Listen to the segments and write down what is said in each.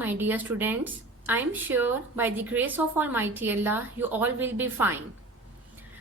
my dear students. I am sure by the grace of Almighty Allah, you all will be fine.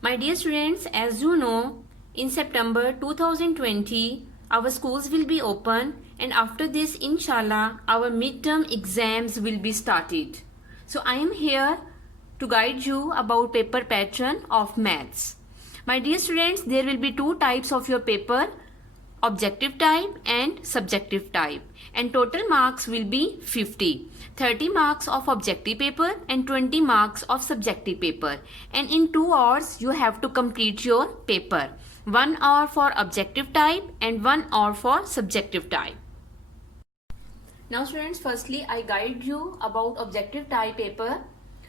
My dear students, as you know, in September 2020, our schools will be open, and after this, inshallah, our midterm exams will be started. So I am here to guide you about paper pattern of maths. My dear students, there will be two types of your paper, objective type and subjective type, and total marks will be 50. 30 marks of objective paper and 20 marks of subjective paper, and in 2 hours you have to complete your paper. 1 hour for objective type and 1 hour for subjective type. Now students, firstly I guide you about objective type paper.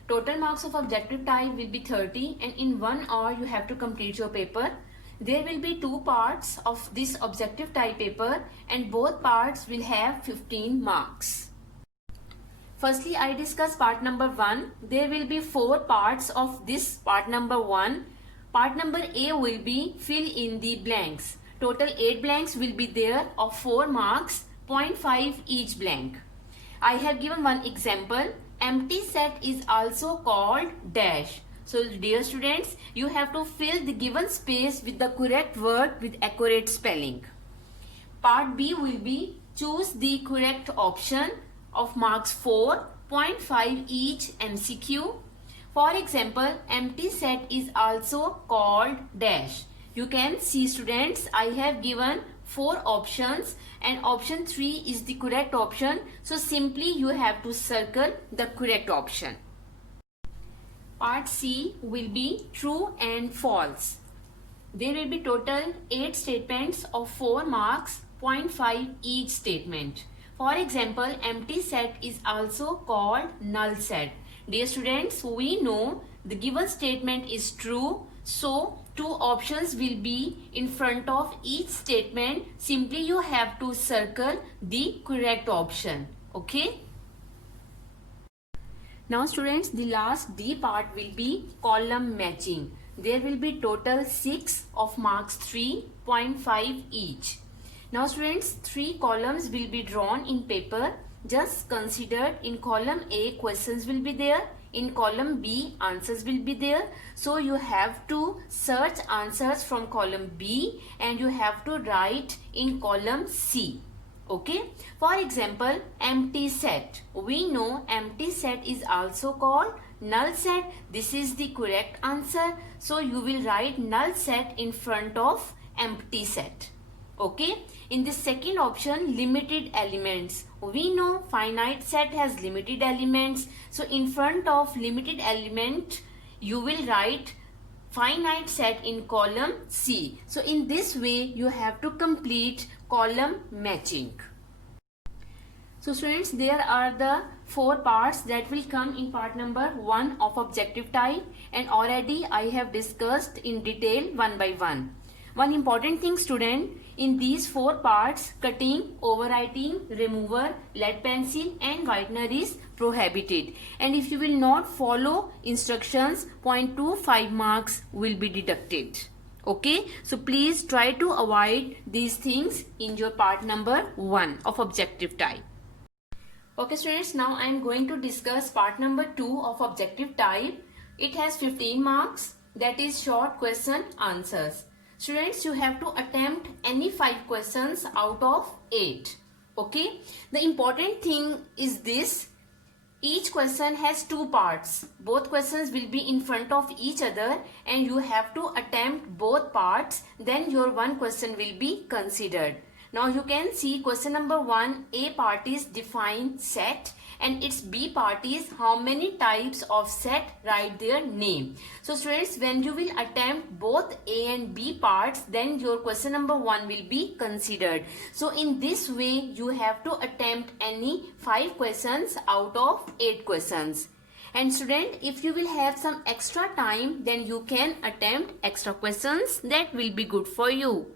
Total marks of objective type will be 30, and in 1 hour you have to complete your paper. There will be 2 parts of this objective type paper, and both parts will have 15 marks. Firstly, I discuss part number 1. There will be 4 parts of this part number 1. Part number A will be fill in the blanks. Total 8 blanks will be there of 4 marks, 0.5 each blank. I have given one example. Empty set is also called dash. So dear students, you have to fill the given space with the correct word with accurate spelling. Part B will be choose the correct option of marks 4, 0.5 each MCQ. For example, empty set is also called dash. You can see students, I have given 4 options and option 3 is the correct option. So simply you have to circle the correct option. Part C will be true and false. There will be total 8 statements of 4 marks, 0.5 each statement. For example, empty set is also called null set. Dear students, we know the given statement is true, so 2 options will be in front of each statement. Simply you have to circle the correct option. Okay? Now students, the last D part will be column matching. There will be total 6 of marks 3.5 each. Now students, 3 columns will be drawn in paper. Just consider in column A questions will be there. In column B answers will be there. So you have to search answers from column B and you have to write in column C. Okay, for example, empty set. We know empty set is also called null set. This is the correct answer. So you will write null set in front of empty set. Okay, in the second option, limited elements. We know finite set has limited elements. So in front of limited element, you will write finite set in column C. So in this way, you have to complete column matching. So students, there are the 4 parts that will come in part number 1 of objective type, and already I have discussed in detail one by one. One important thing student, in these 4 parts, cutting, overwriting, remover, lead pencil and whitener is prohibited. And if you will not follow instructions, 0.25 marks will be deducted. Okay, so please try to avoid these things in your part number 1 of objective type. Okay students, now I am going to discuss part number 2 of objective type. It has 15 marks, that is short question answers. Students, you have to attempt any 5 questions out of 8. Okay, the important thing is this. Each question has 2 parts. Both questions will be in front of each other and you have to attempt both parts. Then your one question will be considered. Now you can see question number 1, A part is define set and its B part is how many types of set, write their name. So students, when you will attempt both A and B parts, then your question number 1 will be considered. So in this way, you have to attempt any 5 questions out of 8 questions. And student, if you will have some extra time, then you can attempt extra questions. That will be good for you.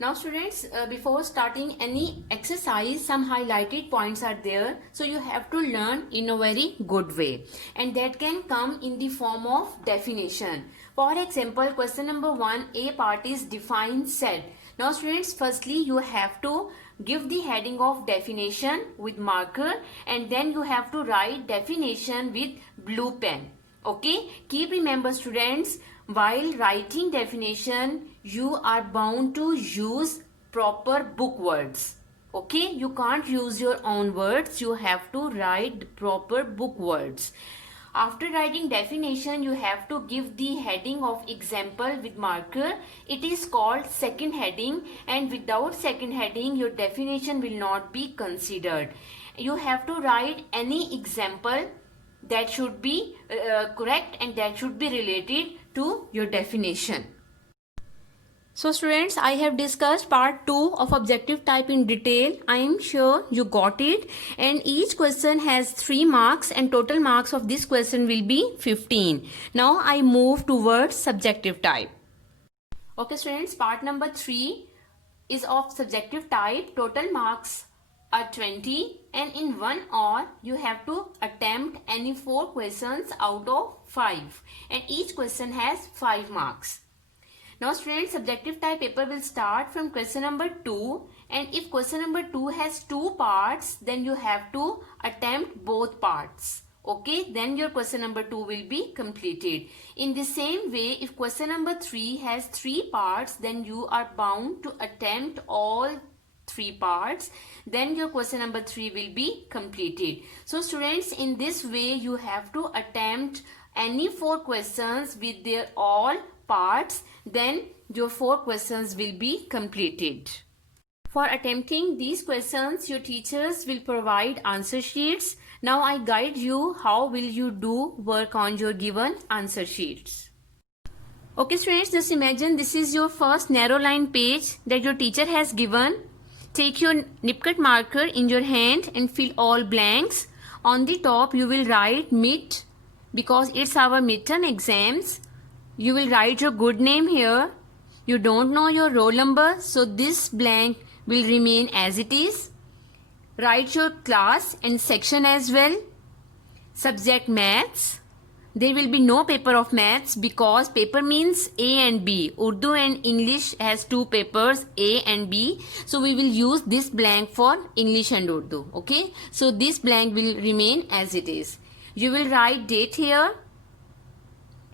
Now students, before starting any exercise, some highlighted points are there. So you have to learn in a very good way. And that can come in the form of definition. For example, question number 1, A part is define set. Now students, firstly you have to give the heading of definition with marker, and then you have to write definition with blue pen. Okay, keep remember students, while writing definition you are bound to use proper book words. Okay, you can't use your own words, you have to write proper book words. After writing definition, you have to give the heading of example with marker. It is called second heading, and without second heading your definition will not be considered. You have to write any example that should be correct and that should be related to your definition. So students, I have discussed part 2 of objective type in detail. I am sure you got it, and each question has 3 marks and total marks of this question will be 15. Now I move towards subjective type. Okay students, part number 3 is of subjective type. Total marks are 20, and in 1 hour you have to attempt any 4 questions out of 5, and each question has 5 marks. Now students, subjective type paper will start from question number 2, and if question number 2 has 2 parts, then you have to attempt both parts. Okay, then your question number 2 will be completed. In the same way, if question number 3 has 3 parts, then you are bound to attempt all 3 parts, then your question number 3 will be completed. So students, in this way you have to attempt any 4 questions with their all parts, then your 4 questions will be completed. For attempting these questions, your teachers will provide answer sheets. Now I guide you how will you do work on your given answer sheets. Okay students, just imagine this is your first narrow line page that your teacher has given. Take your nip cut marker in your hand and fill all blanks. On the top you will write MIT, because it's our midterm exams. You will write your good name here. You don't know your roll number, so this blank will remain as it is. Write your class and section as well. Subject maths. There will be no paper of maths because paper means A and B. Urdu and English has 2 papers, A and B. So we will use this blank for English and Urdu. Okay. So this blank will remain as it is. You will write date here,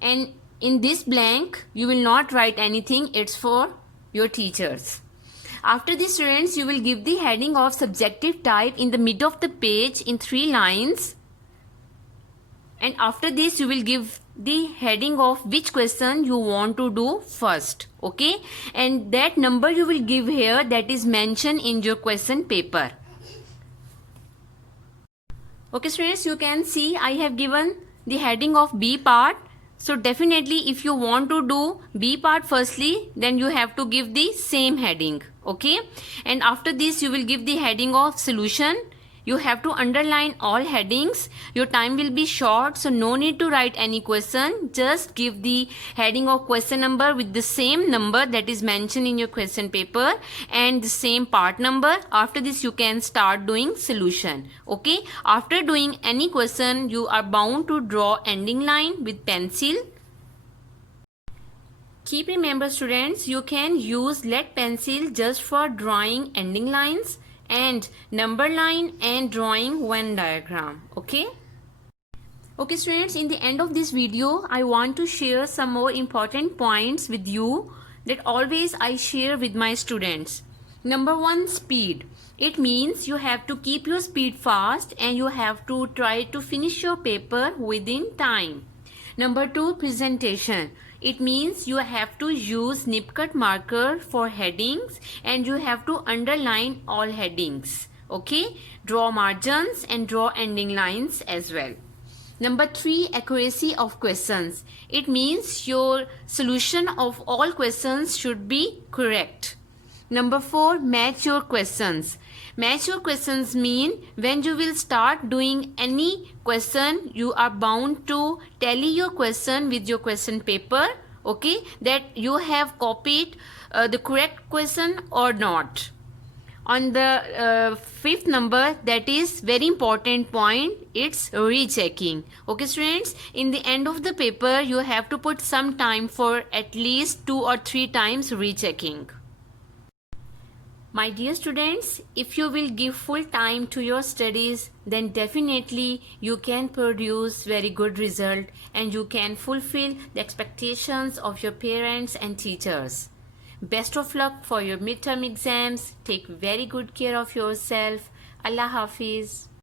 and in this blank you will not write anything, it's for your teachers. After this students, you will give the heading of subjective type in the middle of the page in 3 lines, and after this you will give the heading of which question you want to do first. Okay, and that number you will give here, that is mentioned in your question paper. Okay students, you can see I have given the heading of B part. So definitely if you want to do B part firstly, then you have to give the same heading. Okay, and after this you will give the heading of solution. You have to underline all headings. Your time will be short, so no need to write any question. Just give the heading of question number with the same number that is mentioned in your question paper and the same part number. After this you can start doing solution. Okay, after doing any question you are bound to draw ending line with pencil. Keep remember students, you can use lead pencil just for drawing ending lines and number line and drawing Venn diagram. Okay students, in the end of this video I want to share some more important points with you that always I share with my students. Number 1, speed. It means you have to keep your speed fast and you have to try to finish your paper within time. Number 2, presentation. It means you have to use nip cut marker for headings and you have to underline all headings. Okay, draw margins and draw ending lines as well. Number 3, accuracy of questions. It means your solution of all questions should be correct. Number 4, match your questions. Match your questions mean when you will start doing any question, you are bound to tally your question with your question paper, okay, that you have copied the correct question or not. On the 5th number, that is very important point, it's rechecking. Okay students, in the end of the paper you have to put some time for at least 2 or 3 times rechecking. My dear students, if you will give full time to your studies, then definitely you can produce very good result and you can fulfill the expectations of your parents and teachers. Best of luck for your midterm exams. Take very good care of yourself. Allah Hafiz.